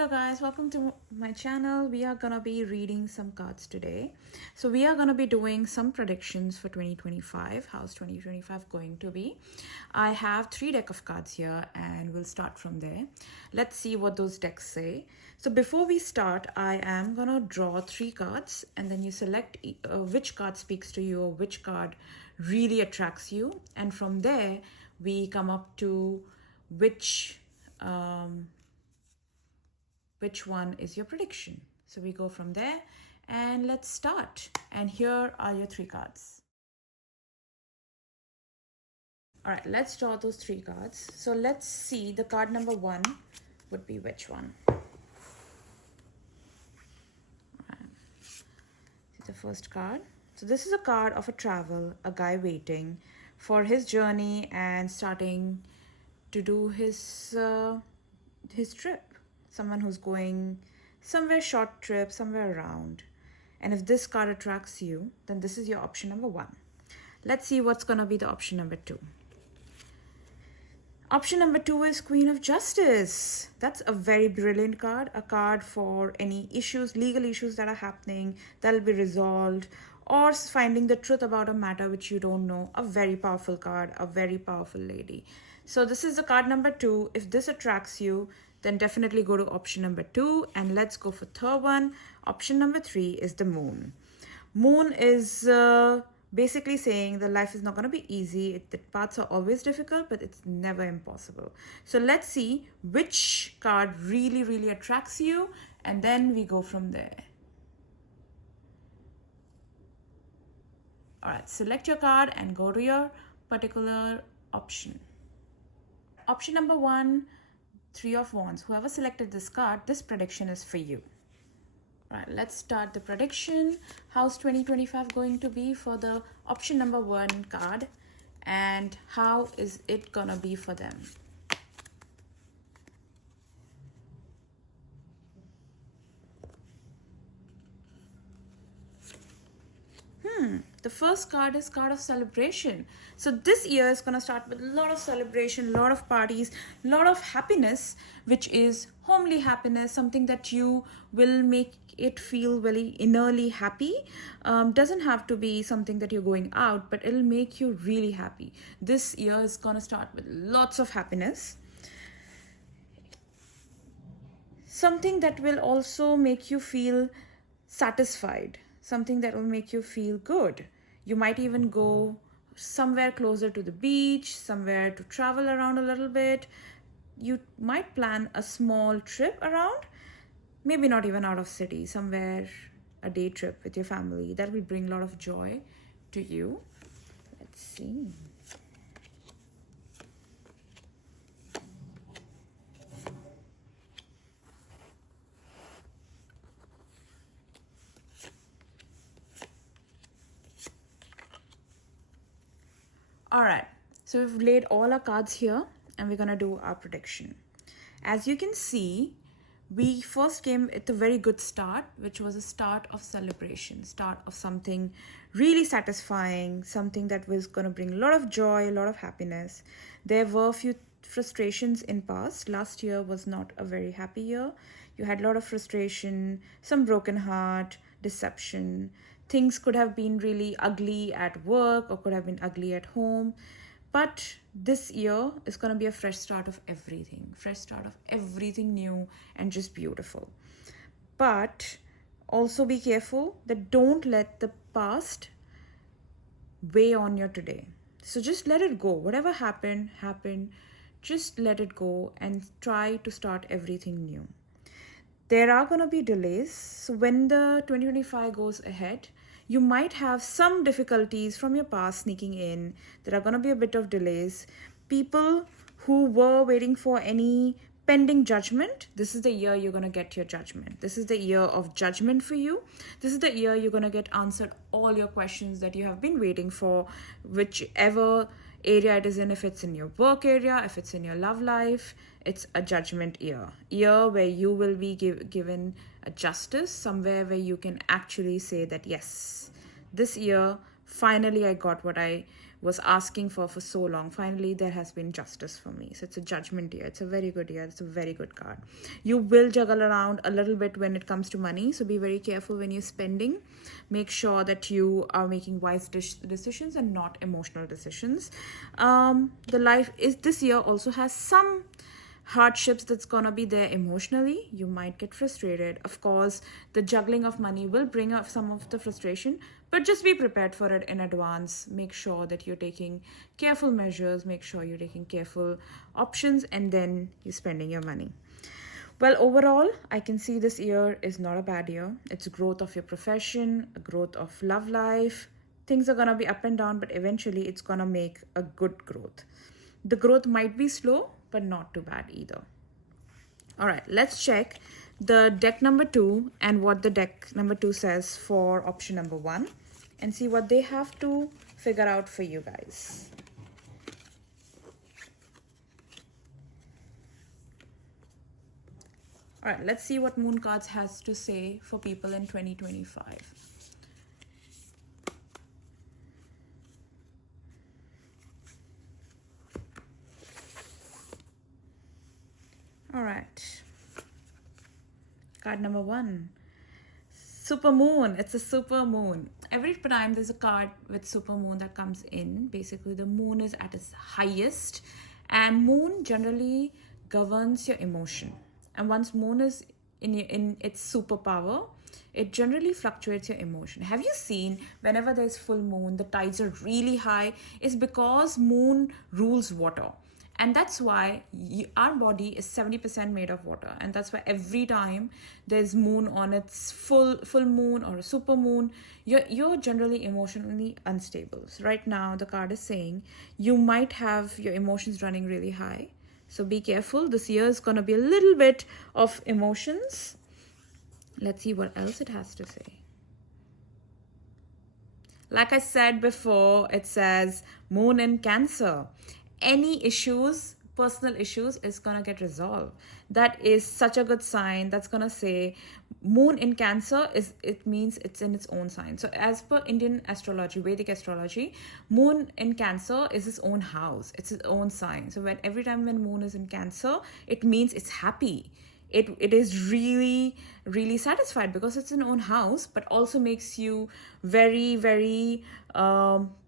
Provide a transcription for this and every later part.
Hello guys, welcome to my channel. We are gonna be reading some cards today. So we are gonna be doing some predictions for 2025. How's 2025 going to be? I have 3 decks of cards here and we'll start from there. Let's see what those decks say. So before we start, I am gonna draw 3 cards and then you select which card speaks to you or which card really attracts you. And from there, we come up to which one is your prediction. So we go from there and let's start. And here are your 3 cards. All right, let's draw those 3 cards. So let's see, the card number 1 would be which one? See the first card. So this is a card of a travel, a guy waiting for his journey and starting to do his trip. Someone who's going somewhere short trip, somewhere around. And if this card attracts you, then this is your option number 1. Let's see what's going to be the option number 2. Option number 2 is Queen of Justice. That's a very brilliant card, a card for any issues, legal issues that are happening, that'll be resolved, or finding the truth about a matter which you don't know. A very powerful card, a very powerful lady. So this is the card number 2. If this attracts you, then definitely go to option number 2 and let's go for third one. Option number 3 is the Moon. Moon is basically saying that life is not going to be easy. The paths are always difficult, but it's never impossible. So let's see which card really attracts you and then we go from there. All right, select your card and go to your particular option. Option number 1, 3 of Wands. Whoever selected this card, this prediction is for you. All right, let's start the prediction. How's 2025 going to be for the option number 1 card? And how is it gonna be for them? The first card is card of celebration. So this year is going to start with a lot of celebration, a lot of parties, a lot of happiness, which is homely happiness, something that you will make it feel very innerly happy. Doesn't have to be something that you're going out, but it'll make you really happy. This year is going to start with lots of happiness. Something that will also make you feel satisfied. Something that will make you feel good. You might even go somewhere closer to the beach, somewhere to travel around a little bit. You might plan a small trip around, maybe not even out of city, somewhere a day trip with your family. That will bring a lot of joy to you. Let's see. All right, so we've laid all our cards here and we're gonna do our prediction. As you can see, we first came at a very good start, which was a start of celebration, start of something really satisfying, something that was gonna bring a lot of joy, a lot of happiness. There were a few frustrations in past. Last year was not a very happy year. You had a lot of frustration, some broken heart, deception. Things could have been really ugly at work or could have been ugly at home. But this year is going to be a fresh start of everything new and just beautiful. But also be careful that don't let the past weigh on your today. So just let it go. Whatever happened. Just let it go and try to start everything new. There are going to be delays. So when the 2025 goes ahead, you might have some difficulties from your past sneaking in. There are going to be a bit of delays. People who were waiting for any pending judgment, this is the year you're going to get your judgment. This is the year of judgment for you. This is the year you're going to get answered all your questions that you have been waiting for, whichever area it is in. If it's in your work area, if it's in your love life, it's a judgment year where you will be given a justice, somewhere where you can actually say that yes, this year finally I got what I was asking for so long. Finally, there has been justice for me. So it's a judgment year. It's a very good year. It's a very good card. You will juggle around a little bit when it comes to money. So be very careful when you're spending. Make sure that you are making wise decisions and not emotional decisions. The life is this year also has some hardships that's gonna be there emotionally. You might get frustrated. Of course, the juggling of money will bring up some of the frustration, but just be prepared for it in advance. Make sure that you're taking careful measures, make sure you're taking careful options, and then you're spending your money. Well, overall, I can see this year is not a bad year. It's a growth of your profession, a growth of love life. Things are gonna be up and down, but eventually it's gonna make a good growth. The growth might be slow, but not too bad either. All right, let's check the deck number 2 and what the deck number 2 says for option number 1 and see what they have to figure out for you guys. All right, let's see what Moon Cards has to say for people in 2025. All right. Card number 1. Super moon. It's a super moon. Every time there's a card with super moon that comes in, basically the moon is at its highest, and moon generally governs your emotion. And once moon is in its superpower, it generally fluctuates your emotion. Have you seen whenever there's full moon, the tides are really high? It's because moon rules water. And that's why our body is 70% made of water. And that's why every time there's moon on its full moon or a super moon, you're generally emotionally unstable. So right now, the card is saying you might have your emotions running really high. So be careful. This year is going to be a little bit of emotions. Let's see what else it has to say. Like I said before, it says moon in Cancer. Any issues, personal issues, is going to get resolved. That is such a good sign. That's going to say moon in Cancer it means it's in its own sign. So as per Indian astrology, Vedic astrology, moon in Cancer is its own house. It's its own sign. So every time when moon is in Cancer, it means it's happy. It is really, really satisfied because it's an own house, but also makes you very, very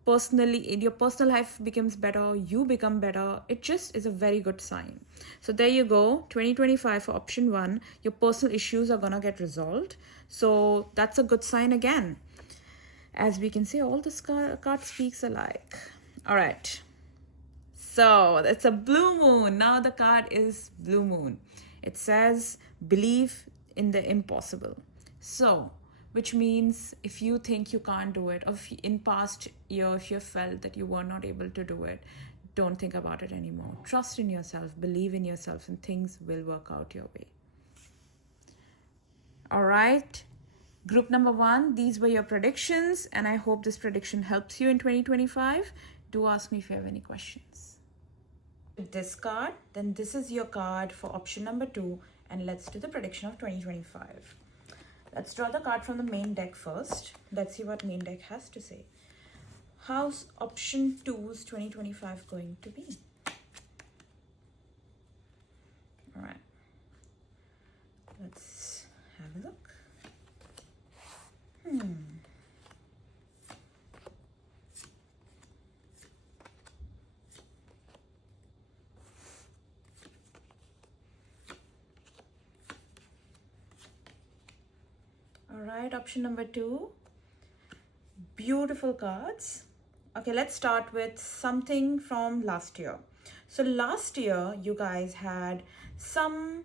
personally, your personal life becomes better, you become better. It just is a very good sign. So there you go, 2025 for option 1, your personal issues are gonna get resolved. So that's a good sign again. As we can see, all the card speaks alike. All right. So it's a blue moon. Now the card is blue moon. It says, believe in the impossible. So, which means if you think you can't do it, or if in past year, if you felt that you were not able to do it, don't think about it anymore. Trust in yourself, believe in yourself, and things will work out your way. All right. Group number 1, these were your predictions, and I hope this prediction helps you in 2025. Do ask me if you have any questions. This card, then this is your card for option number 2, and let's do the prediction of 2025. Let's draw the card from the main deck first. Let's see what main deck has to say. How's option 2's 2025 going to be? All right, let's have a look. All right, option number 2. Beautiful cards. Okay, let's start with something from last year. So last year, you guys had some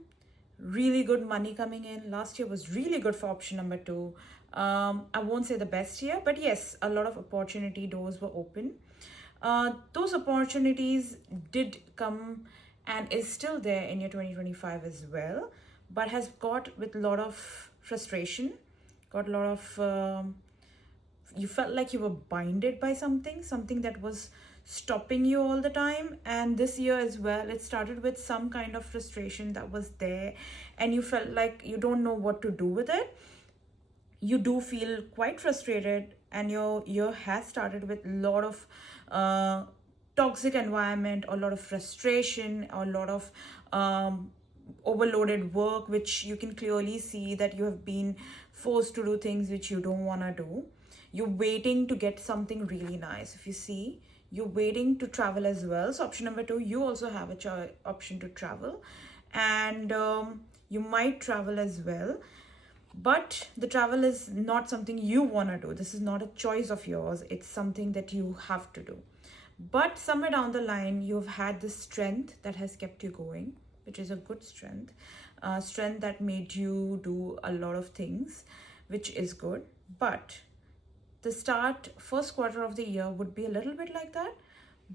really good money coming in. Last year was really good for option number 2. I won't say the best year, but yes, a lot of opportunity doors were open. Those opportunities did come and is still there in your 2025 as well, but has got with a lot of frustration, got a lot of, you felt like you were binded by something that was stopping you all the time. And this year as well, it started with some kind of frustration that was there, and you felt like you don't know what to do with it. You do feel quite frustrated, and your year has started with a lot of toxic environment, or a lot of frustration, or a lot of overloaded work, which you can clearly see that you have been forced to do things which you don't want to do. You're waiting to get something really nice. If you see, you're waiting to travel as well. So option number 2, you also have a option to travel, and you might travel as well, but the travel is not something you want to do. This is not a choice of yours, it's something that you have to do. But somewhere down the line, you've had this strength that has kept you going, which is a good strength, strength that made you do a lot of things, which is good. But the first quarter of the year would be a little bit like that,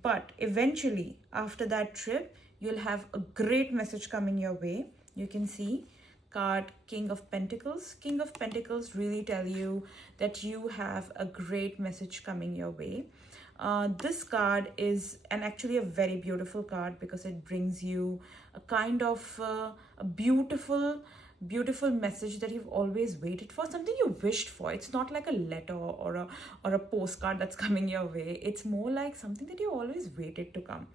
but eventually after that trip, you'll have a great message coming your way. You can see card King of Pentacles. King of Pentacles really tell you that you have a great message coming your way. This card is actually a very beautiful card, because it brings you a kind of a beautiful message that you've always waited for, something you wished for. It's not like a letter or a postcard that's coming your way. It's more like something that you always waited to come.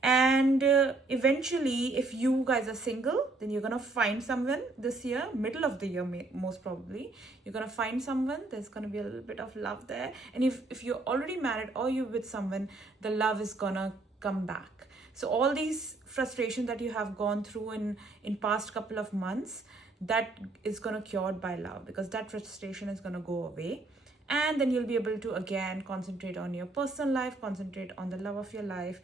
And eventually, if you guys are single, then you're gonna find someone this year, middle of the year, most probably you're gonna find someone. There's gonna be a little bit of love there. And if you're already married or you're with someone, the love is gonna come back. So all these frustrations that you have gone through in past couple of months, that is gonna cured by love, because that frustration is gonna go away. And then you'll be able to again concentrate on your personal life, concentrate on the love of your life,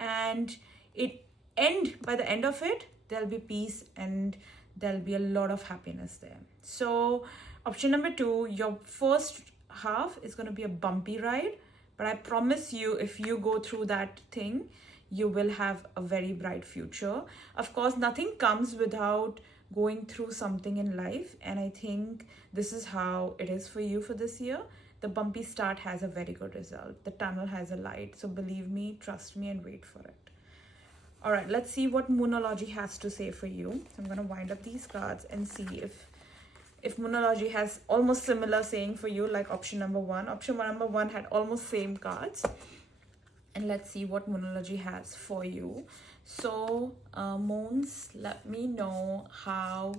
and by the end of it, there'll be peace and there'll be a lot of happiness there. So option number 2, your first half is going to be a bumpy ride, but I promise you, if you go through that thing, you will have a very bright future. Of course, nothing comes without going through something in life, and I think this is how it is for you for this year. The bumpy start has a very good result. The tunnel has a light. So believe me, trust me, and wait for it. All right, let's see what Moonology has to say for you. So I'm going to wind up these cards and see if Moonology has almost similar saying for you, like option number 1. Option number 1 had almost same cards. And let's see what Moonology has for you. So, Moons, let me know, how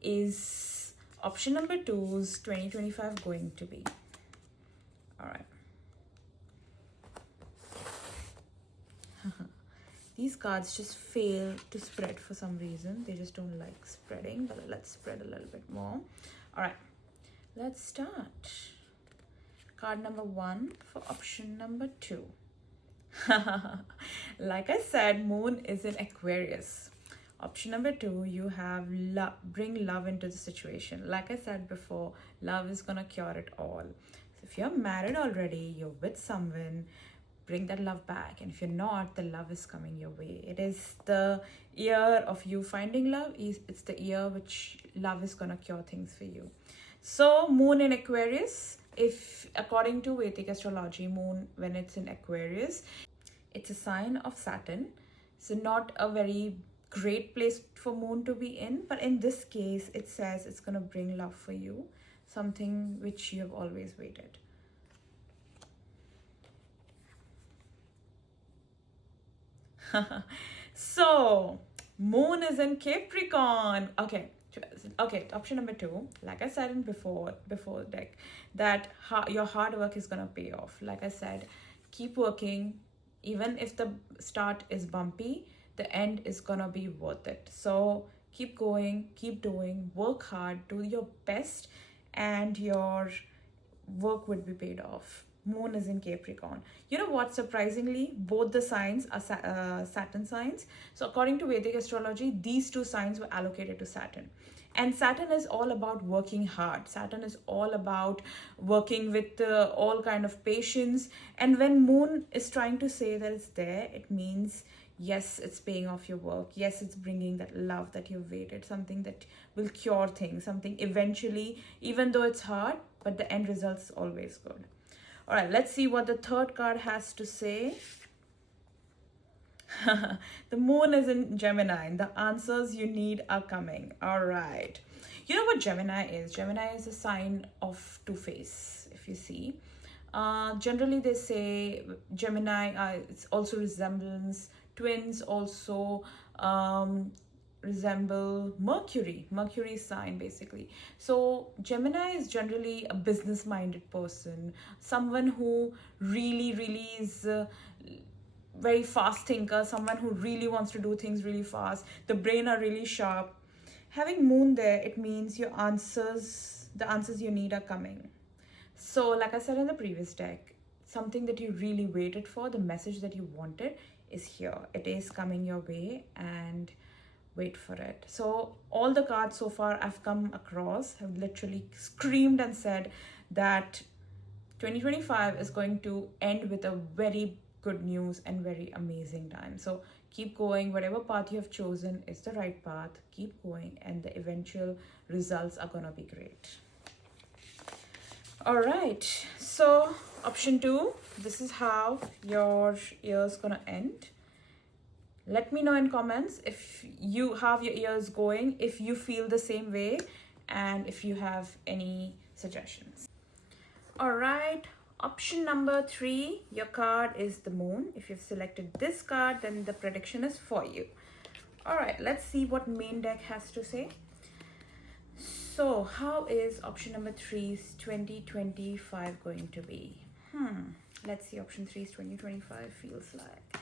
is option number 2's 2025 going to be? All right. These cards just fail to spread for some reason. They just don't like spreading, but let's spread a little bit more. All right, let's start. Card number 1 for option number 2. Like I said, Moon is in Aquarius. Option number 2, you have bring love into the situation. Like I said before, love is gonna cure it all. So if you're married already, you're with someone, bring that love back. And if you're not, the love is coming your way. It is the year of you finding love. It's the year which love is gonna cure things for you. So Moon in Aquarius, if according to Vedic astrology, Moon, when it's in Aquarius, it's a sign of Saturn. So not a very great place for Moon to be in, but in this case, it says it's gonna bring love for you, something which you have always waited. So Moon is in Capricorn. Okay, option number 2, like I said in before deck, that your hard work is gonna pay off. Like I said, keep working. Even if the start is bumpy, the end is gonna be worth it. So keep going, keep doing, work hard, do your best, and your work would be paid off. Moon is in Capricorn. You know what? Surprisingly, both the signs are Saturn signs. So according to Vedic astrology, these 2 signs were allocated to Saturn. And Saturn is all about working hard. Saturn is all about working with all kind of patience. And when Moon is trying to say that it's there, it means yes, it's paying off your work. Yes, it's bringing that love that you've waited, something that will cure things, something eventually, even though it's hard, but the end result is always good. All right, let's see what the third card has to say. The Moon is in Gemini, and the answers you need are coming. All right. You know what Gemini is? Gemini is a sign of Two-Face, if you see. Generally, they say Gemini, it's also resemblance. Twins also resemble Mercury sign basically. So Gemini is generally a business minded person, someone who really is very fast thinker, someone who really wants to do things really fast. The brain are really sharp. Having moon there, it means the answers you need are coming. So, like I said in the previous deck, something that you really waited for, the message that you wanted, is here. It is coming your way, and wait for it. So, all the cards so far I've come across have literally screamed and said that 2025 is going to end with a very good news and very amazing time. So, keep going. Whatever path you have chosen is the right path. Keep going, and the eventual results are going to be great. All right, so option 2, this is how your year's gonna end. Let me know in comments if you have your ears going, if you feel the same way, and if you have any suggestions. All right, option number 3, your card is the moon. If you've selected this card, then the prediction is for you. All right, let's see what main deck has to say. So, how is option number 3's 2025 going to be? Let's see option 3's 2025 feels like.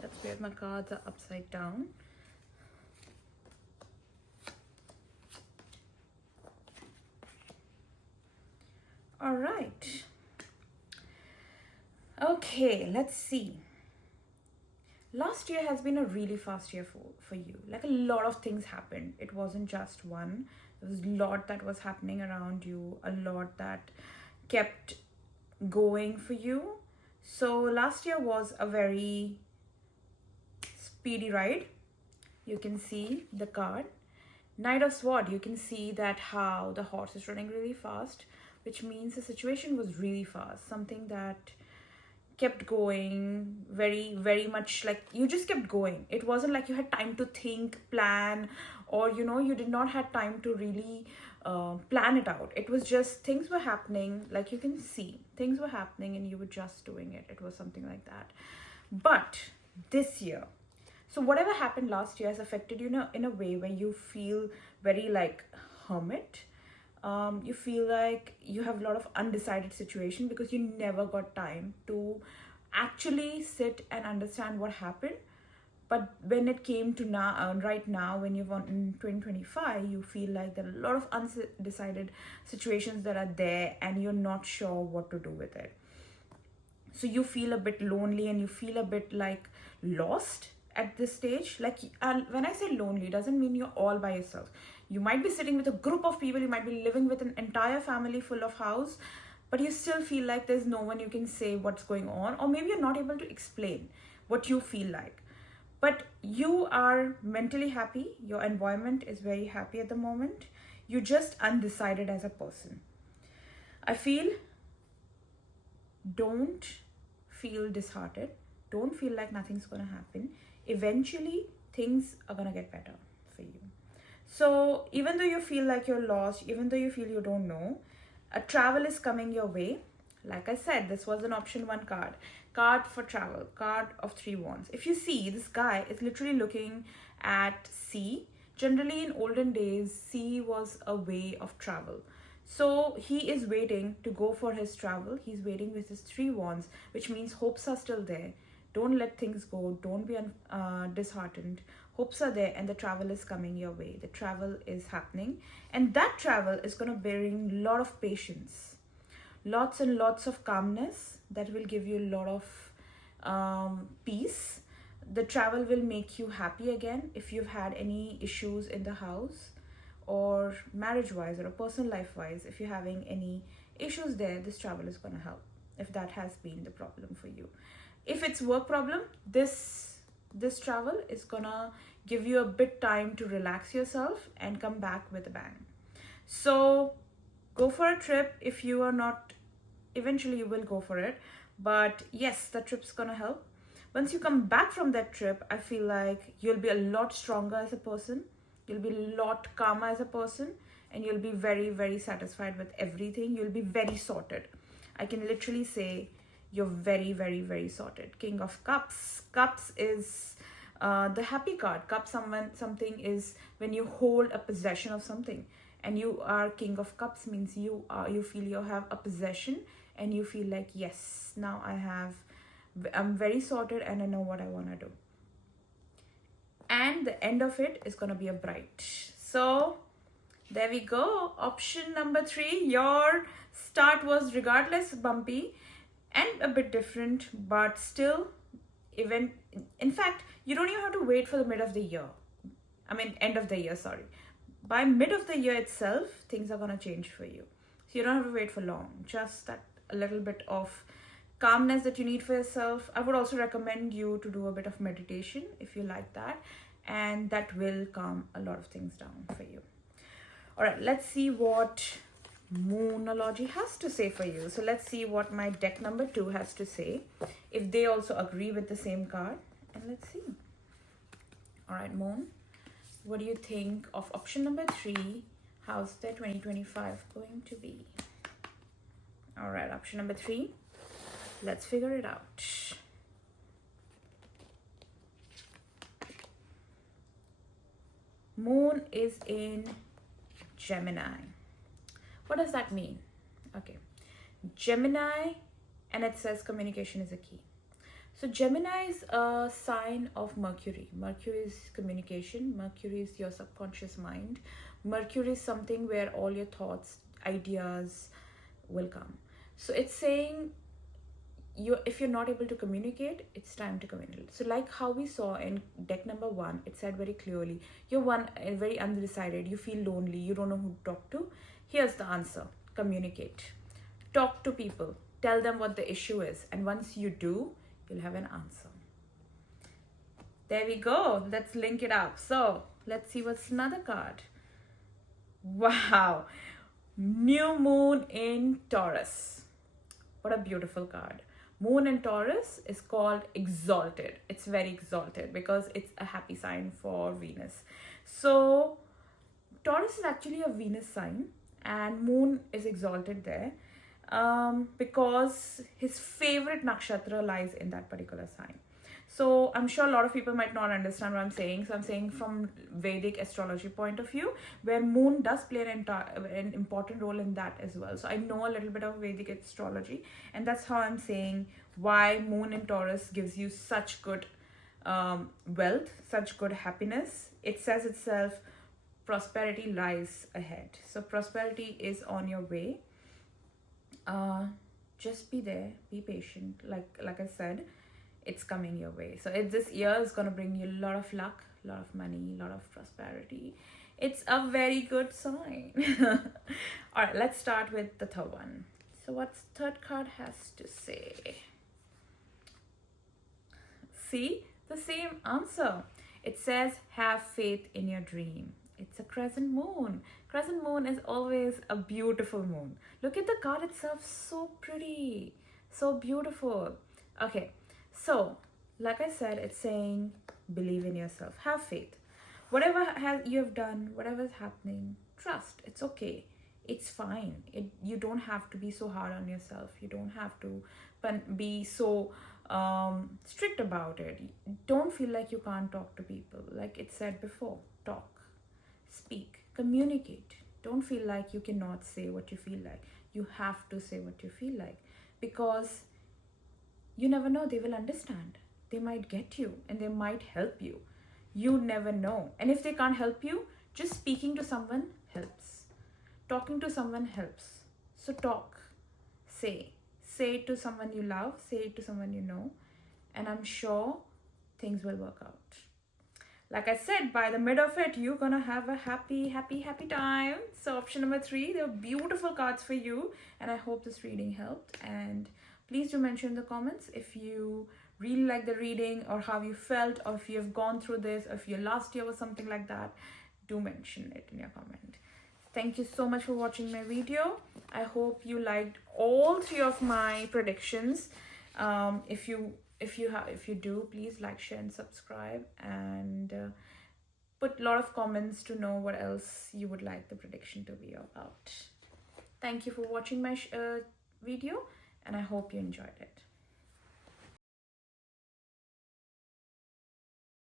That's where my cards are upside down. All right. Okay, let's see. Last year has been a really fast year for you. Like, a lot of things happened. It wasn't just one. There was a lot that was happening around you, a lot that kept going for you. So last year was a very speedy ride. You can see the card. Knight of Sword, you can see that how the horse is running really fast, which means the situation was really fast. Something that kept going very much, like you just kept going. It wasn't like you had time to think, plan, or you did not have time to really plan it out. It was just things were happening, like you can see things were happening and you were just doing it. It was something like that. But this year, so whatever happened last year has affected you in a way where you feel very like hermit. You feel like you have a lot of undecided situation because you never got time to actually sit and understand what happened. But when it came to now, right now, when you're in 2025, you feel like there are a lot of undecided situations that are there and you're not sure what to do with it. So you feel a bit lonely and you feel a bit like lost at this stage. Like, when I say lonely, it doesn't mean you're all by yourself. You might be sitting with a group of people, you might be living with an entire family full of house, but you still feel like there's no one you can say what's going on, or maybe you're not able to explain what you feel like. But you are mentally happy, your environment is very happy at the moment, you're just undecided as a person. I feel, don't feel disheartened, don't feel like nothing's gonna happen. Eventually things are gonna get better for you. So even though you feel like you're lost, even though you feel you don't know, a travel is coming your way. Like I said, this was an option 1 card for travel, card of 3 wands. If you see, this guy is literally looking at sea. Generally in olden days, sea was a way of travel. So he is waiting to go for his travel. He's waiting with his 3 wands, which means hopes are still there. Don't let things go. Don't be disheartened. Hopes are there and the travel is coming your way. The travel is happening. And that travel is going to bring a lot of patience. Lots and lots of calmness that will give you a lot of peace. The travel will make you happy again. If you've had any issues in the house or marriage-wise or personal life-wise, if you're having any issues there, this travel is going to help if that has been the problem for you. If it's work problem, this This travel is gonna give you a bit time to relax yourself and come back with a bang. So go for a trip. If you are not, eventually you will go for it, but yes, the trip's gonna help. Once you come back from that trip, I feel like you'll be a lot stronger as a person, you'll be a lot calmer as a person, and you'll be very, very satisfied with everything. You'll be very sorted. I can literally say you're very, very, very sorted. King of Cups. Cups is the happy card. Cup, something is when you hold a possession of something, and you are King of Cups means you feel you have a possession, and you feel like, yes, now I'm very sorted and I know what I want to do. And the end of it is going to be a bright. So there we go. Option number 3, your start was regardless bumpy and a bit different, but still, even in fact, you don't even have to wait for the mid of the year. I mean, end of the year, sorry. By mid of the year itself, things are going to change for you. So you don't have to wait for long. Just that a little bit of calmness that you need for yourself. I would also recommend you to do a bit of meditation if you like that, and that will calm a lot of things down for you. All right, let's see what Moonology has to say for you. So let's see what my deck number 2 has to say, if they also agree with the same card, and let's see. All right, Moon, what do you think of option number 3? How's the 2025 going to be? All right, option number 3, let's figure it out. Moon is in Gemini. What does that mean? Okay, Gemini, and it says communication is a key. So Gemini is a sign of Mercury. Mercury is communication. Mercury is your subconscious mind. Mercury is something where all your thoughts, ideas will come. So it's saying if you're not able to communicate, it's time to communicate. So like how we saw in deck number 1, it said very clearly, you're very undecided, you feel lonely, you don't know who to talk to. Here's the answer: communicate. Talk to people, tell them what the issue is, and once you do, you'll have an answer. There we go. Let's link it up. So let's see what's another card. Wow, new moon in Taurus. What a beautiful card. Moon in Taurus is called exalted. It's very exalted because it's a happy sign for Venus. So Taurus is actually a Venus sign, and Moon is exalted there because his favorite nakshatra lies in that particular sign. So I'm sure a lot of people might not understand what I'm saying. So I'm saying from Vedic astrology point of view, where Moon does play an important role in that as well. So I know a little bit of Vedic astrology, and that's how I'm saying why Moon in Taurus gives you such good wealth, such good happiness. It says itself, prosperity lies ahead. So prosperity is on your way. Just be there, be patient. Like I said, it's coming your way. So this year is going to bring you a lot of luck, a lot of money, a lot of prosperity. It's a very good sign. All right, let's start with the third one. So what's third card has to say? See, the same answer. It says, have faith in your dream. It's a crescent moon. Crescent moon is always a beautiful moon. Look at the card itself, so pretty, so beautiful. Okay, so like I said, it's saying believe in yourself, have faith. Whatever you have done, whatever is happening, trust. It's okay. It's fine. You don't have to be so hard on yourself. You don't have to be so strict about it. Don't feel like you can't talk to people. Like it said before, talk, speak, communicate. Don't feel like you cannot say what you feel like. You have to say what you feel like, because you never know, they will understand. They might get you and they might help you. You never know. And if they can't help you, just speaking to someone helps. Talking to someone helps. So talk, say it to someone you love, say it to someone you know, and I'm sure things will work out. Like I said, by the mid of it, you're gonna have a happy time. So option number 3, they're beautiful cards for you, and I hope this reading helped. And please do mention in the comments if you really liked the reading, or how you felt, or if you have gone through this, or if your last year was something like that, do mention it in your comment. Thank you so much for watching my video. I hope you liked all 3 of my predictions. If you do, please like, share, and subscribe, and put a lot of comments to know what else you would like the prediction to be about. Thank you for watching my video, and I hope you enjoyed it.